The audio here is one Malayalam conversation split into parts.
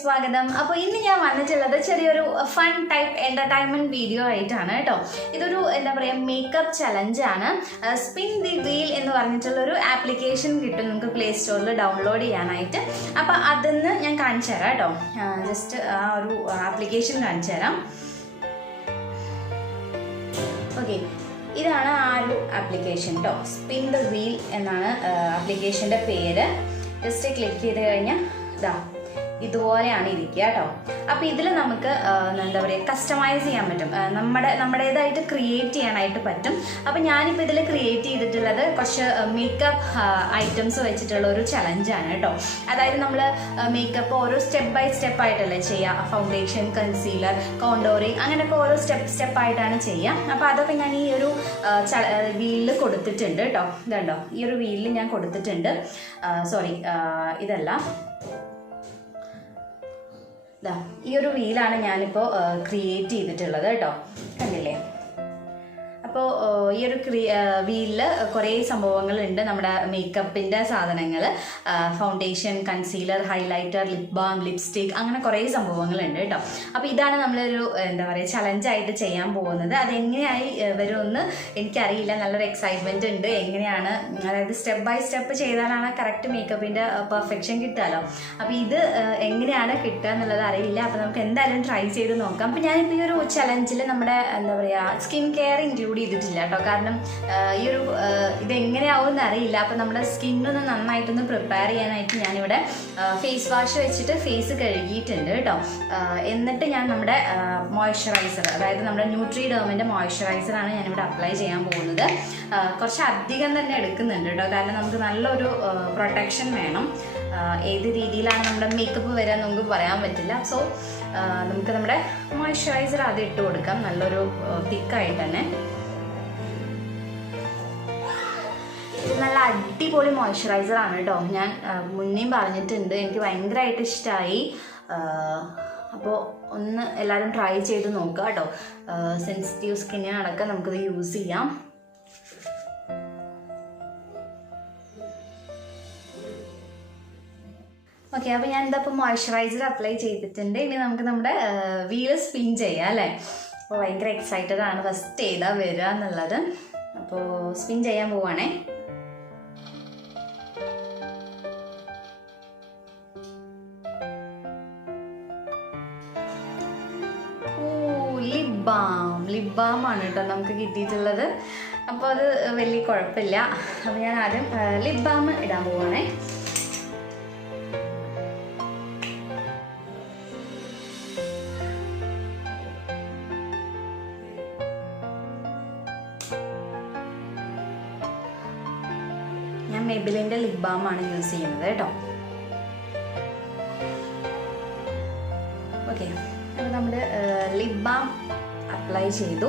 സ്വാഗതം. അപ്പോൾ ഇന്ന് ഞാൻ വന്നിട്ടുള്ളത് ചെറിയൊരു ഫൺ ടൈപ്പ് എന്റർടൈൻമെന്റ് വീഡിയോ ആയിട്ടാണ് കേട്ടോ. ഇതൊരു എന്താ പറയുക മേക്കപ്പ് ചലഞ്ചാണ്. സ്പിൻ ദി വീൽ എന്ന് പറഞ്ഞിട്ടുള്ളൊരു ആപ്ലിക്കേഷൻ കിട്ടും നമുക്ക് പ്ലേ സ്റ്റോറിൽ ഡൗൺലോഡ് ചെയ്യാനായിട്ട്. അപ്പോൾ അതിന്ന് ഞാൻ കാണിച്ചു തരാം കേട്ടോ. ജസ്റ്റ് ആ ഒരു ആപ്ലിക്കേഷൻ കാണിച്ചു തരാം. ഓക്കെ, ഇതാണ് ആ ഒരു ആപ്ലിക്കേഷൻ കേട്ടോ. സ്പിൻ ദ വീൽ എന്നാണ് ആപ്ലിക്കേഷൻ്റെ പേര്. ജസ്റ്റ് ക്ലിക്ക് ചെയ്ത് കഴിഞ്ഞാൽ ഇതാ ഇതുപോലെയാണ് ഇരിക്കുക കേട്ടോ. അപ്പോൾ ഇതിൽ നമുക്ക് എന്താ പറയുക കസ്റ്റമൈസ് ചെയ്യാൻ പറ്റും, നമ്മുടേതായിട്ട് ക്രിയേറ്റ് ചെയ്യാനായിട്ട് പറ്റും. അപ്പോൾ ഞാനിപ്പോൾ ഇതിൽ ക്രിയേറ്റ് ചെയ്തിട്ടുള്ളത് കുറച്ച് മേക്കപ്പ് ഐറ്റംസ് വെച്ചിട്ടുള്ള ഒരു ചലഞ്ചാണ് കേട്ടോ. അതായത് നമ്മൾ മേക്കപ്പ് ഓരോ സ്റ്റെപ്പ് ബൈ സ്റ്റെപ്പ് ആയിട്ടല്ലേ ചെയ്യുക. ഫൗണ്ടേഷൻ, കൺസീലർ, കോണ്ടോറിങ് അങ്ങനെയൊക്കെ ഓരോ സ്റ്റെപ്പായിട്ടാണ് ചെയ്യുക. അപ്പോൾ അതൊക്കെ ഞാൻ ഈ ഒരു വീലിൽ കൊടുത്തിട്ടുണ്ട് കേട്ടോ. ഇതുണ്ടോ, ഈ ഒരു വീലിൽ ഞാൻ കൊടുത്തിട്ടുണ്ട്. സോറി, ഇതല്ല, ഈ ഒരു വീലാണ് ഞാനിപ്പോൾ ക്രിയേറ്റ് ചെയ്തിട്ടുള്ളത് കേട്ടോ. കണ്ടില്ലേ? അപ്പോൾ ഈ ഒരു വീലിൽ കുറേ സംഭവങ്ങളുണ്ട്. നമ്മുടെ മേക്കപ്പിൻ്റെ സാധനങ്ങൾ, foundation, concealer, highlighter, lip balm, lipstick, അങ്ങനെ കുറേ സംഭവങ്ങളുണ്ട് കേട്ടോ. അപ്പോൾ ഇതാണ് നമ്മളൊരു എന്താ പറയുക ചലഞ്ചായിട്ട് ചെയ്യാൻ പോകുന്നത്. അതെങ്ങനെയായി വരുമെന്ന് എനിക്കറിയില്ല. നല്ലൊരു എക്സൈറ്റ്മെൻറ്റ് ഉണ്ട്. എങ്ങനെയാണ്, അതായത് സ്റ്റെപ്പ് ബൈ സ്റ്റെപ്പ് ചെയ്താലാണ് കറക്റ്റ് മേക്കപ്പിൻ്റെ പെർഫെക്ഷൻ കിട്ടുമല്ലോ. അപ്പോൾ ഇത് എങ്ങനെയാണ് കിട്ടുക എന്നുള്ളത് അറിയില്ല. അപ്പോൾ നമുക്ക് എന്തായാലും ട്രൈ ചെയ്ത് നോക്കാം. അപ്പോൾ ഞാനിപ്പോൾ ഈ ഒരു ചലഞ്ചിൽ നമ്മുടെ എന്താ പറയുക സ്കിൻ കെയർ ഇൻക്ലൂഡ് ചെയ്തിട്ടില്ല കേട്ടോ. കാരണം ഈ ഒരു ഇതെങ്ങനെയാവുമെന്ന് അറിയില്ല. അപ്പോൾ നമ്മുടെ സ്കിന്നൊന്ന് നന്നായിട്ടൊന്ന് പ്രിപ്പയർ ചെയ്യാനായിട്ട് ഞാനിവിടെ ഫേസ് വാഷ് വെച്ചിട്ട് ഫേസ് കഴുകിയിട്ടുണ്ട് കേട്ടോ. എന്നിട്ട് ഞാൻ നമ്മുടെ മോയ്സ്ചറൈസർ, അതായത് നമ്മുടെ ന്യൂട്രിഡേമിൻ്റെ മോയ്സ്ചറൈസറാണ് ഞാനിവിടെ അപ്ലൈ ചെയ്യാൻ പോകുന്നത്. കുറച്ച് അധികം തന്നെ എടുക്കുന്നുണ്ട് കേട്ടോ. കാരണം നമുക്ക് നല്ലൊരു പ്രൊട്ടക്ഷൻ വേണം. ഏത് രീതിയിലാണ് നമ്മുടെ മേക്കപ്പ് വരിക എന്ന് നമുക്ക് പറയാൻ പറ്റില്ല. സോ നമുക്ക് നമ്മുടെ മോയ്സ്ചറൈസർ ആദ്യം ഇട്ട് കൊടുക്കാം, നല്ലൊരു തിക്കായിട്ട് തന്നെ. ഇത് നല്ല അടിപൊളി മോയ്സ്ചറൈസർ ആണ് കേട്ടോ. ഞാൻ മുന്നേയും പറഞ്ഞിട്ടുണ്ട്, എനിക്ക് ഭയങ്കരമായിട്ട് ഇഷ്ടമായി. അപ്പോൾ ഒന്ന് എല്ലാവരും ട്രൈ ചെയ്ത് നോക്കുക കേട്ടോ. സെൻസിറ്റീവ് സ്കിന്നിനടക്കം നമുക്കിത് യൂസ് ചെയ്യാം. ഓക്കെ, അപ്പോൾ ഞാൻ എന്താ ഇപ്പോൾ മോയ്സ്ചറൈസർ അപ്ലൈ ചെയ്തിട്ടുണ്ട്. ഇനി നമുക്ക് നമ്മുടെ വീൽ സ്പിൻ ചെയ്യാം അല്ലേ. അപ്പോൾ ഭയങ്കര എക്സൈറ്റഡ് ആണ് ഫസ്റ്റ് ഏതാ വരിക എന്നുള്ളത്. അപ്പോൾ സ്പിൻ ചെയ്യാൻ പോവാണേ. ലിപ് ബാം ആണ് കേട്ടോ നമുക്ക് കിട്ടിയിട്ടുള്ളത്. അപ്പോൾ അത് വലിയ കുഴപ്പമില്ല. അപ്പോൾ ഞാൻ ആദ്യം ലിപ് ബാം ഇടാൻ പോവാണേ. ഞാൻ മെബിലിൻ്റെ ലിപ് ബാം ആണ് യൂസ് ചെയ്യുന്നത് കേട്ടോ. ഓക്കെ, അപ്പോൾ നമ്മുടെ ലിപ് ബാം അപ്ലൈ ചെയ്തു.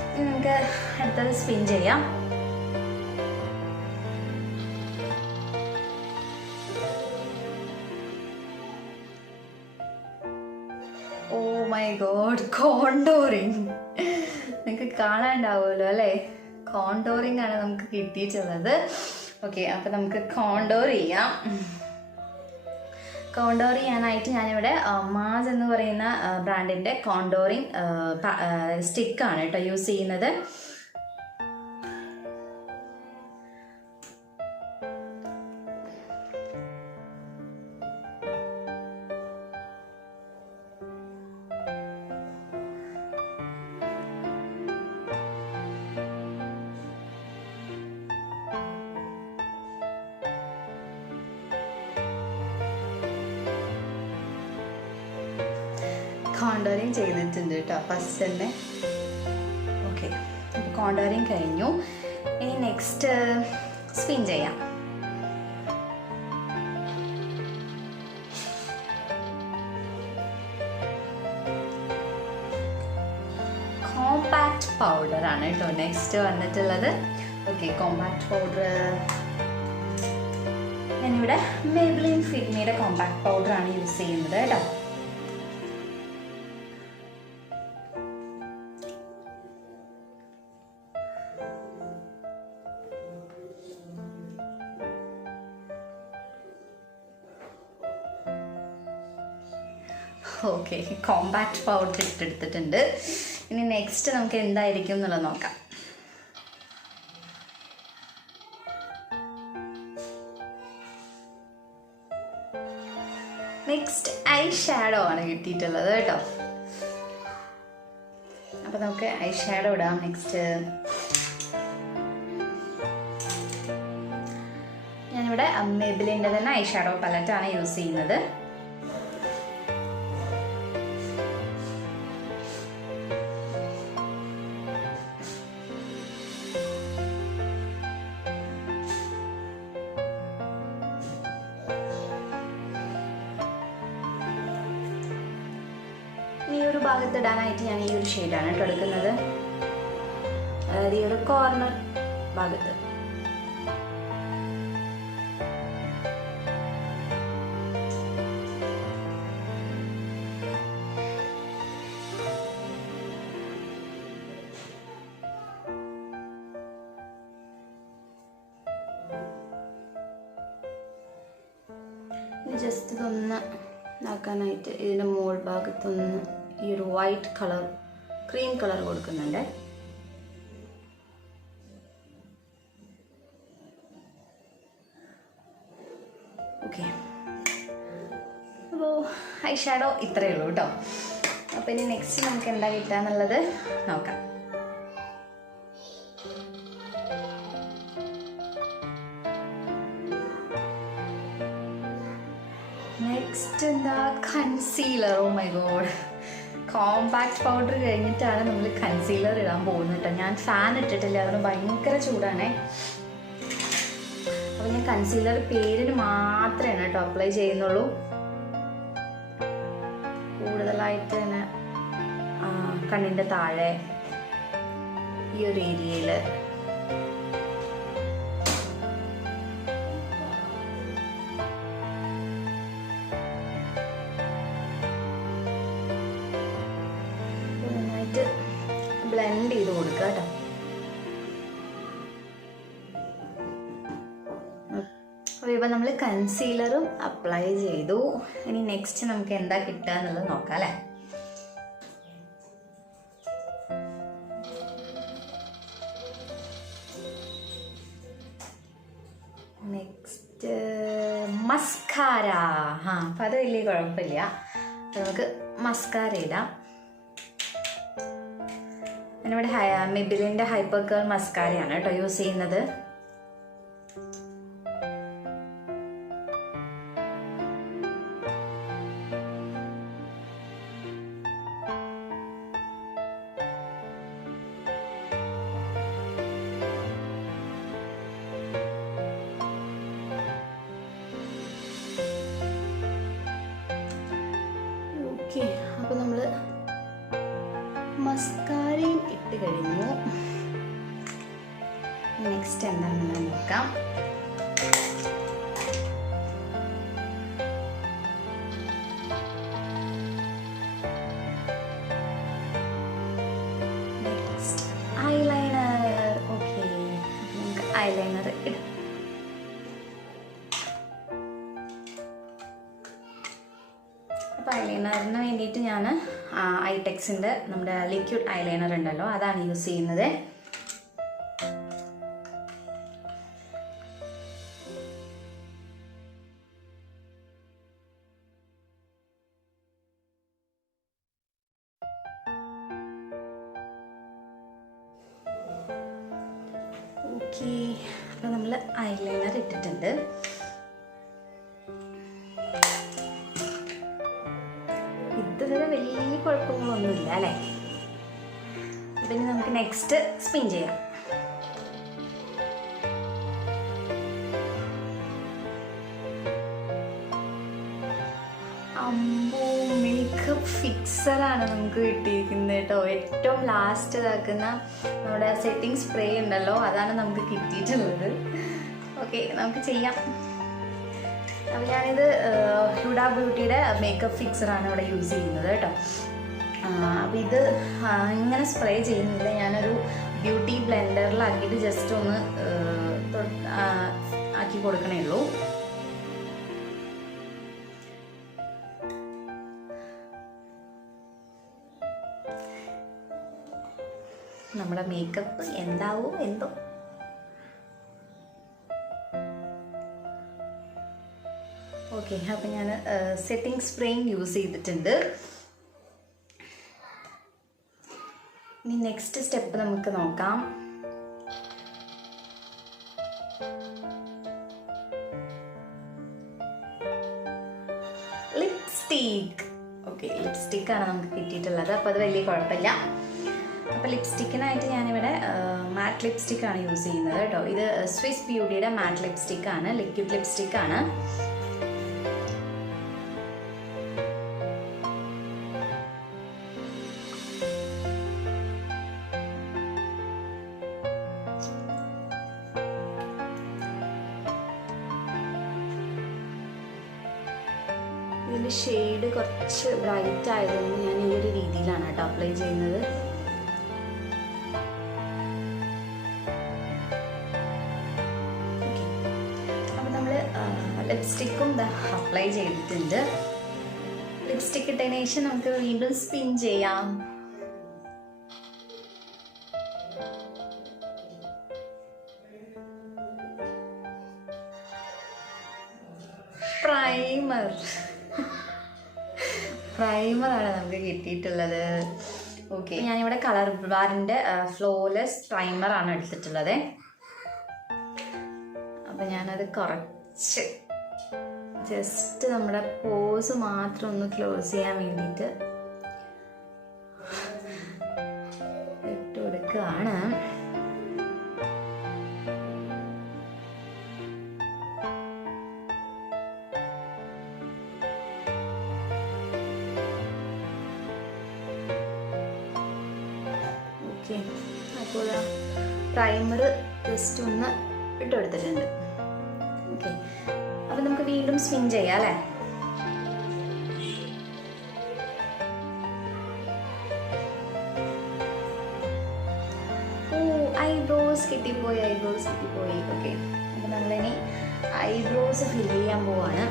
ഇനി നമുക്ക് അടുത്തത് സ്പിൻ ചെയ്യാം. ഓ മൈ ഗോഡ്, കോണ്ടോറിങ് നിങ്ങൾക്ക് കാണാണ്ടാവുമല്ലോ അല്ലേ. കോണ്ടോറിങ് ആണ് നമുക്ക് കിട്ടിയിട്ടുള്ളത്. ഓക്കെ, അപ്പോൾ നമുക്ക് കോണ്ടോർ ചെയ്യാം. കോണ്ടോർ ചെയ്യാനായിട്ട് ഞാനിവിടെ മാസ് എന്ന് പറയുന്ന ബ്രാൻഡിൻ്റെ കോണ്ടോറിങ് സ്റ്റിക്കാണ് കേട്ടോ യൂസ് ചെയ്യുന്നത്. കോണ്ടോറിങ് ചെയ്തിട്ടുണ്ട് കേട്ടോ ഫസ്റ്റ് തന്നെ. ഓക്കെ, കോണ്ടോറിങ് കഴിഞ്ഞു. ഇനി നെക്സ്റ്റ് സ്പിൻ ചെയ്യാം. കോമ്പാക്ട് പൗഡർ ആണ് കേട്ടോ നെക്സ്റ്റ് വന്നിട്ടുള്ളത്. ഓക്കെ, കോമ്പാക്ട് പൗഡർ ഞാനിവിടെ മെബിലിൻ ഫിറ്റ്മിയുടെ കോമ്പാക്ട് പൗഡറാണ് യൂസ് ചെയ്യുന്നത് കേട്ടോ. ഓക്കെ, കോമ്പാക്ട് പൗഡർ ഇട്ടെടുത്തിട്ടുണ്ട്. ഇനി നെക്സ്റ്റ് നമുക്ക് എന്തായിരിക്കും എന്നുള്ളത് നോക്കാം. നെക്സ്റ്റ് ഐ ഷാഡോ ആണ് കിട്ടിയിട്ടുള്ളത് കേട്ടോ. അപ്പോൾ നമുക്ക് ഐ ഷാഡോ ഇടാം. നെക്സ്റ്റ് ഞാനിവിടെ മെബിലിൻ്റെ തന്നെ ഐ ഷാഡോ പലറ്റാണ് യൂസ് ചെയ്യുന്നത്. ഈ ഒരു ഭാഗത്ത് ഇടാനായിട്ട് ഞാൻ ഈ ഒരു ഷെയ്ഡാണ് കേട്ടോ എടുക്കുന്നത്, അതായത് ഈ ഒരു കോർണർ ഭാഗത്ത്. ജസ്റ്റ് ഇതൊന്ന് ഇതാക്കാനായിട്ട് ഇതിൻ്റെ മുകൾ ഭാഗത്തൊന്ന് ഈ ഒരു വൈറ്റ് കളർ, ക്രീം കളർ കൊടുക്കുന്നുണ്ട്. ഓക്കെ, അപ്പോൾ ഐ ഷാഡോ ഇത്രയേ ഉള്ളൂ കേട്ടോ. അപ്പോൾ ഇനി നെക്സ്റ്റ് നമുക്ക് എന്താ കിട്ടാന്നുള്ളത് നോക്കാം. നെക്സ്റ്റ് എന്താ, concealer. Oh my God, compact powder കഴിഞ്ഞിട്ടാണ് നമ്മൾ കൺസീലർ ഇടാൻ പോകുന്നത് കേട്ടോ. ഞാൻ ഫാൻ ഇട്ടിട്ടില്ല, അതുകൊണ്ട് ഭയങ്കര ചൂടാണേ. അപ്പോൾ ഞാൻ കൺസീലർ പേരിന് മാത്രമേ കേട്ടോ അപ്ലൈ ചെയ്യുന്നുള്ളൂ. കൂടുതലായിട്ട് തന്നെ കണ്ണിൻ്റെ താഴെ ഈ ഒരു ഏരിയയിൽ ബ്ലെൻഡ് ചെയ്ത് കൊടുക്കുക കേട്ടോ. അപ്പോൾ ഇപ്പം നമ്മൾ കൺസീലറും അപ്ലൈ ചെയ്തു. ഇനി നെക്സ്റ്റ് നമുക്ക് എന്താ കിട്ടുക എന്നുള്ളത് നോക്കാം അല്ലേ. Next mascara. അപ്പം അത് വലിയ കുഴപ്പമില്ല. നമുക്ക് മസ്കാര ഇടാം. ഞാനിവിടെ മെബിലിൻ്റെ ഹൈപ്പർ കേൾ മസ്കാരയാണ് കേട്ടോ യൂസ് ചെയ്യുന്നത്. ഓക്കെ, അപ്പോൾ നമ്മൾ മസ്കാരയും ഇട്ട് കഴിഞ്ഞു. നെക്സ്റ്റ് എന്താണെന്ന് നോക്കാം. Next eyeliner. ഓക്കെ, നമുക്ക് ഐലൈനർ ഇടാം. അപ്പോൾ ഐലൈനറിന് വേണ്ടിയിട്ട് ഞാൻ ഐടെക്സിൻ്റെ നമ്മുടെ ലിക്വിഡ് ഐലൈനർ ഉണ്ടല്ലോ, അതാണ് യൂസ് ചെയ്യുന്നത്. ഓക്കെ, അപ്പോൾ നമ്മൾ ഐലൈനർ ഇട്ടിട്ടുണ്ട്. ഇതുവരെ വലിയ കുഴപ്പങ്ങളൊന്നുമില്ല അല്ലേ. പിന്നെ നമുക്ക് നെക്സ്റ്റ് സ്പിൻ ചെയ്യാം. അമ്പോ, മേക്കപ്പ് ഫിക്സറാണ് നമുക്ക് കിട്ടിയിരിക്കുന്നത് കേട്ടോ. ഏറ്റവും ലാസ്റ്റ് ഇതാക്കുന്ന നമ്മുടെ സെറ്റിംഗ് സ്പ്രേ ഉണ്ടല്ലോ, അതാണ് നമുക്ക് കിട്ടിയിട്ടുള്ളത്. ഓക്കെ, നമുക്ക് ചെയ്യാം. അപ്പോൾ ഞാനിത് ഹുഡ ബ്യൂട്ടിയുടെ മേക്കപ്പ് ഫിക്സറാണ് ഇവിടെ യൂസ് ചെയ്യുന്നത് കേട്ടോ. അപ്പോൾ ഇത് ഇങ്ങനെ സ്പ്രേ ചെയ്യുന്നില്ല, ഞാനൊരു ബ്യൂട്ടി ബ്ലെൻഡറിലാക്കിയിട്ട് ജസ്റ്റ് ഒന്ന് ആക്കി കൊടുക്കണേ ഉള്ളൂ. നമ്മുടെ മേക്കപ്പ് എന്താവോ എന്തോ. ഓക്കെ, അപ്പം ഞാൻ സെറ്റിംഗ് സ്പ്രേയും യൂസ് ചെയ്തിട്ടുണ്ട്. ഇനി നെക്സ്റ്റ് സ്റ്റെപ്പ് നമുക്ക് നോക്കാം. ലിപ്സ്റ്റിക്. ഓക്കെ, ലിപ്സ്റ്റിക്കാണ് നമുക്ക് കിട്ടിയിട്ടുള്ളത്. അപ്പോൾ അത് വലിയ കുഴപ്പമില്ല. അപ്പോൾ ലിപ്സ്റ്റിക്കിനായിട്ട് ഞാനിവിടെ മാറ്റ് ലിപ്സ്റ്റിക്കാണ് യൂസ് ചെയ്യുന്നത് കേട്ടോ. ഇത് സ്വിസ് ബ്യൂട്ടിയുടെ മാറ്റ് ലിപ്സ്റ്റിക്കാണ്, ലിക്വിഡ് ലിപ്സ്റ്റിക്കാണ്. ഇതിൻ്റെ ഷെയ്ഡ് കുറച്ച് ബ്രൈറ്റ് ആയതുകൊണ്ട് ഞാൻ ഈ ഒരു രീതിയിലാണ് കേട്ടോ അപ്ലൈ ചെയ്യുന്നത്. ഓക്കെ, അപ്പം നമ്മൾ ലിപ്സ്റ്റിക്കും അപ്ലൈ ചെയ്തിട്ടുണ്ട്. ലിപ്സ്റ്റിക് ഇട്ടതിന് ശേഷം നമുക്ക് വീണ്ടും സ്പിൻ ചെയ്യാം. പ്രൈമറാണ് നമുക്ക് കിട്ടിയിട്ടുള്ളത്. ഓക്കെ, ഞാനിവിടെ കളർ ബാറിൻ്റെ ഫ്ലോലെസ് പ്രൈമറാണ് എടുത്തിട്ടുള്ളത്. അപ്പം ഞാനത് കുറച്ച് ജസ്റ്റ് നമ്മുടെ പോസ് മാത്രം ഒന്ന് ക്ലോസ് ചെയ്യാൻ വേണ്ടിയിട്ട് ഇട്ട് കൊടുക്കുകയാണ്. അപ്പോൾ പ്രൈമർ ജസ്റ്റ് ഒന്ന് ഇട്ട് കൊടുത്തിട്ടുണ്ട്. ഓക്കെ, അപ്പം നമുക്ക് വീണ്ടും സ്പിൻ ചെയ്യാം അല്ലേ. ഐബ്രോസ് കിട്ടിപ്പോയി. ഓക്കെ, അപ്പം നമ്മളിനി ഐബ്രോസ് ഫില്ല് ചെയ്യാൻ പോവാണ്.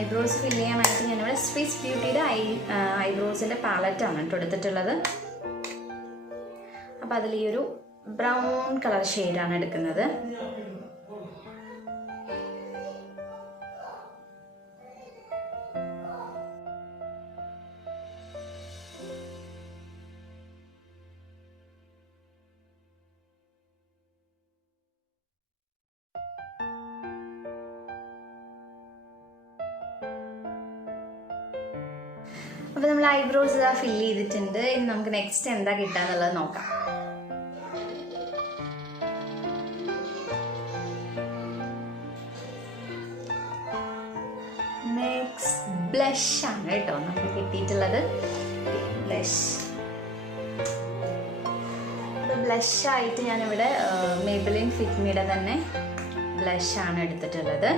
ഐബ്രോസ് ഫില്ല് ചെയ്യാനായിട്ട് ഞാനിവിടെ സ്വിസ് ബ്യൂട്ടിയുടെ ഐബ്രോസിൻ്റെ പാലറ്റാണ് കേട്ടോ എടുത്തിട്ടുള്ളത്. അപ്പം അതിൽ ഈ ഒരു ബ്രൗൺ കളർ ഷെയ്ഡാണ് എടുക്കുന്നത്. അപ്പോൾ നമ്മൾ ഐബ്രോസ് ഇതാ ഫില്ല് ചെയ്തിട്ടുണ്ട്. ഇനി നമുക്ക് നെക്സ്റ്റ് എന്താ കിട്ടാന്നുള്ളത് നോക്കാം. നെക്സ്റ്റ് ബ്ലഷ് ആണ് കേട്ടോ നമുക്ക് കിട്ടിയിട്ടുള്ളത്. ബ്ലഷ് ആയിട്ട് ഞാനിവിടെ മേബിലിൻ ഫിറ്റ്മിയുടെ തന്നെ ബ്ലഷ് ആണ് എടുത്തിട്ടുള്ളത്.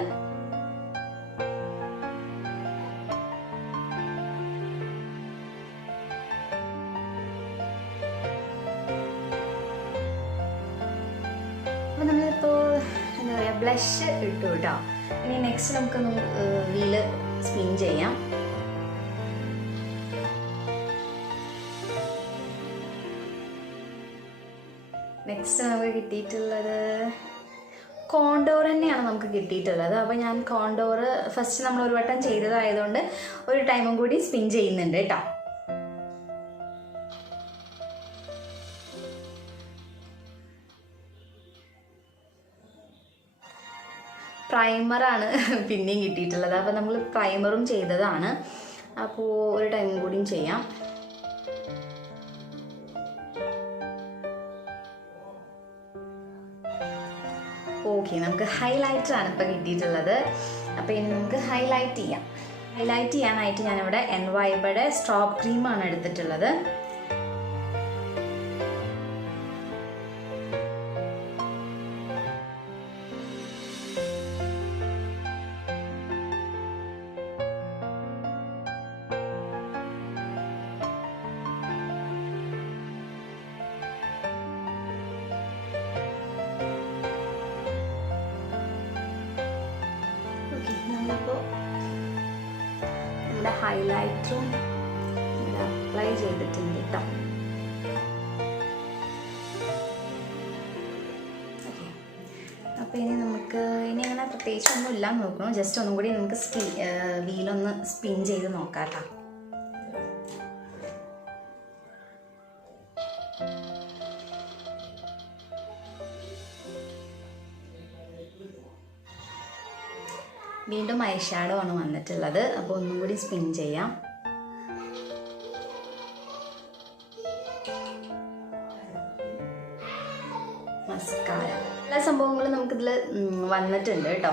അപ്പോൾ നമ്മളിപ്പോൾ എന്താ പറയുക ബ്ലഷ് ഇട്ടു കേട്ടോ. ഇനി നെക്സ്റ്റ് നമുക്കൊന്ന് വീല് സ്പിൻ ചെയ്യാം. നെക്സ്റ്റ് നമുക്ക് കിട്ടിയിട്ടുള്ളത് കോണ്ടോർ തന്നെയാണ് നമുക്ക് കിട്ടിയിട്ടുള്ളത്. അപ്പോൾ ഞാൻ കോണ്ടോർ ഫസ്റ്റ് നമ്മൾ ഒരു വട്ടം ചെയ്തതായതുകൊണ്ട് ഒരു ടൈമും കൂടി സ്പിൻ ചെയ്യുന്നുണ്ട് കേട്ടോ. പ്രൈമറാണ് പിന്നെയും കിട്ടിയിട്ടുള്ളത്. അപ്പോൾ നമ്മൾ പ്രൈമറും ചെയ്തതാണ്. അപ്പോൾ ഒരു ടൈമും കൂടിയും ചെയ്യാം. ഓക്കെ, നമുക്ക് ഹൈലൈറ്ററാണ് ഇപ്പോൾ കിട്ടിയിട്ടുള്ളത്. അപ്പോൾ ഇനി നമുക്ക് ഹൈലൈറ്റ് ചെയ്യാം. ഹൈലൈറ്റ് ചെയ്യാനായിട്ട് ഞാനിവിടെ എൻവൈബയുടെ സ്ട്രോബ് ക്രീമാണ് എടുത്തിട്ടുള്ളത്. നമ്മളിപ്പോൾ നമ്മുടെ ഹൈലൈറ്ററും ഇവിടെ അപ്ലൈ ചെയ്തിട്ടുണ്ട് കേട്ടോ. ഇനി അങ്ങനെ പ്രത്യേകിച്ചൊന്നും ഇല്ലാന്ന് നോക്കണം. ജസ്റ്റ് ഒന്നും കൂടി നമുക്ക് വീലൊന്ന് സ്പിൻ ചെയ്ത് നോക്കാം കേട്ടോ. വീണ്ടും ഐ ഷാഡോ ആണ് വന്നിട്ടുള്ളത്. അപ്പോൾ ഒന്നും കൂടി സ്പിൻ ചെയ്യാം. മസ്കാര എല്ലാ സംഭവങ്ങളും നമുക്കിതിൽ വന്നിട്ടുണ്ട് കേട്ടോ.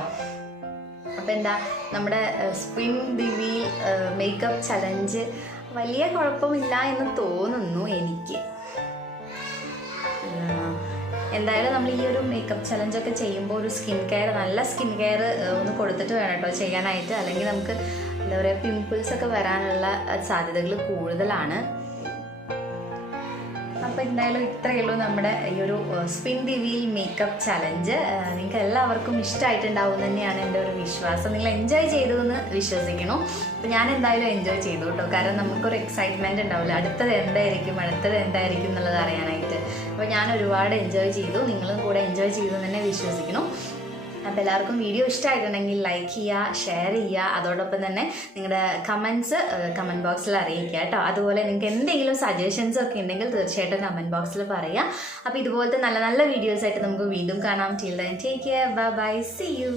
അപ്പം എന്താ, നമ്മുടെ spin the wheel makeup challenge വലിയ കുഴപ്പമില്ല എന്ന് തോന്നുന്നു എനിക്ക്. എന്തായാലും നമ്മൾ ഈ ഒരു മേക്കപ്പ് ചലഞ്ചൊക്കെ ചെയ്യുമ്പോൾ ഒരു നല്ല സ്കിൻ കെയർ ഒന്ന് കൊടുത്തിട്ട് വേണം കേട്ടോ ചെയ്യാനായിട്ട്. അല്ലെങ്കിൽ നമുക്ക് എന്താ പറയുക, പിമ്പിൾസ് ഒക്കെ വരാനുള്ള സാധ്യതകൾ കൂടുതലാണ്. അപ്പോൾ എന്തായാലും ഇത്രയേ ഉള്ളൂ നമ്മുടെ ഈ ഒരു spin the wheel makeup challenge. നിങ്ങൾക്ക് എല്ലാവർക്കും ഇഷ്ടമായിട്ടുണ്ടാവും തന്നെയാണ് എൻ്റെ ഒരു വിശ്വാസം. നിങ്ങൾ എൻജോയ് ചെയ്തു എന്ന് വിശ്വസിക്കണം. അപ്പോൾ ഞാൻ എന്തായാലും എൻജോയ് ചെയ്തു കേട്ടോ. കാരണം നമുക്കൊരു എക്സൈറ്റ്മെൻറ്റ് ഉണ്ടാവില്ല, അടുത്തത് എന്തായിരിക്കും എന്നുള്ളത് അറിയാനായിട്ട്. അപ്പോൾ ഞാൻ ഒരുപാട് എൻജോയ് ചെയ്തു, നിങ്ങളും കൂടെ എൻജോയ് ചെയ്തു തന്നെ വിശ്വസിക്കണം. അപ്പോൾ എല്ലാവർക്കും വീഡിയോ ഇഷ്ടമായിട്ടുണ്ടെങ്കിൽ ലൈക്ക് ചെയ്യുക, ഷെയർ ചെയ്യുക. അതോടൊപ്പം തന്നെ നിങ്ങളുടെ കമൻറ്റ് ബോക്സിൽ അറിയിക്കുക കേട്ടോ. അതുപോലെ നിങ്ങൾക്ക് എന്തെങ്കിലും സജഷൻസ് ഒക്കെ ഉണ്ടെങ്കിൽ തീർച്ചയായിട്ടും കമൻറ്റ് ബോക്സിൽ പറയുക. അപ്പോൾ ഇതുപോലത്തെ നല്ല നല്ല വീഡിയോസായിട്ട് നമുക്ക് വീണ്ടും കാണാം. Till then take care, bye bye, see U.